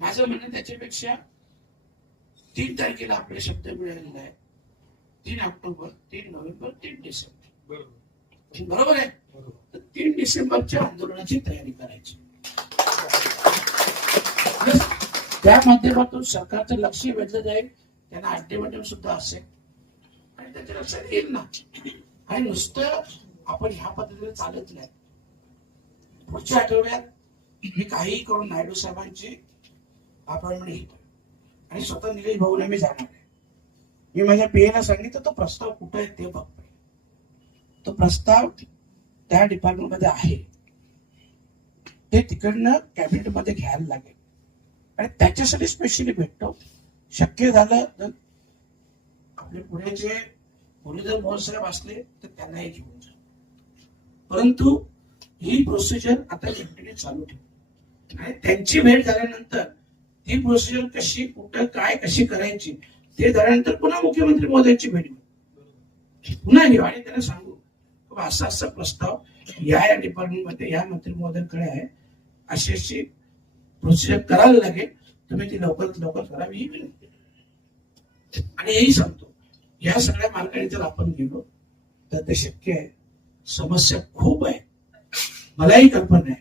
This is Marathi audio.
माझं म्हणणं त्याच्यापेक्षा तीन तारखेला आपले शब्द मिळालेला आहे. तीन ऑक्टोबर तीन नोव्हेंबर तीन डिसेंबर. बरोबर. आहे? तर तीन डिसेंबरच्या आंदोलनाची तयारी करायची. त्या माध्यमातून सरकारचं लक्ष वेधलं जाईल. त्यांना अल्टिमेटम सुद्धा असेल. आणि त्याच्या लक्षात येईल ना. आणि नुसतं आपण ह्या पद्धतीने चालत नाही. पुढच्या आठवड्यात मी काहीही करून नायडू साहेबांची अपॉइंटमेंट घेतो. आणि स्वतः निलेश भाऊला मी जाणार आहे. मी माझ्या पीएला सांगितलं तो प्रस्ताव कुठं आहे ते बघतोय तो प्रस्ताव त्या डिपार्टमेंटमध्ये आहे. ते तिकडनं कॅबिनेटमध्ये घ्यायला लागेल. आणि त्याच्यासाठी स्पेशली भेटतो. शक्य झालं तर आपले पुढे जे मुरलीधर जर साहेब असले तर त्यांनाही घेऊन जा. परंतु ही प्रोसिजर आता कंटिन्यू चालू ठेव. आणि त्यांची भेट झाल्यानंतर ती प्रोसिजर कशी कुठं काय कशी करायची ते झाल्यानंतर पुन्हा मुख्यमंत्री महोदयांची भेट घेऊ. पुन्हा घेऊ आणि त्यांना सांगू. असा असा प्रस्ताव या या डिपार्टमेंटमध्ये या मंत्री महोदयांकडे आहे. अशी अशी प्रोसिजर करायला लागेल. तुम्ही ती लवकरात लवकर करावी ही विनंती आणि हेही सांगतो या सगळ्या मार्गाने जर आपण गेलो तर ते शक्य आहे. समस्या खूप आहे. मलाही कल्पना आहे.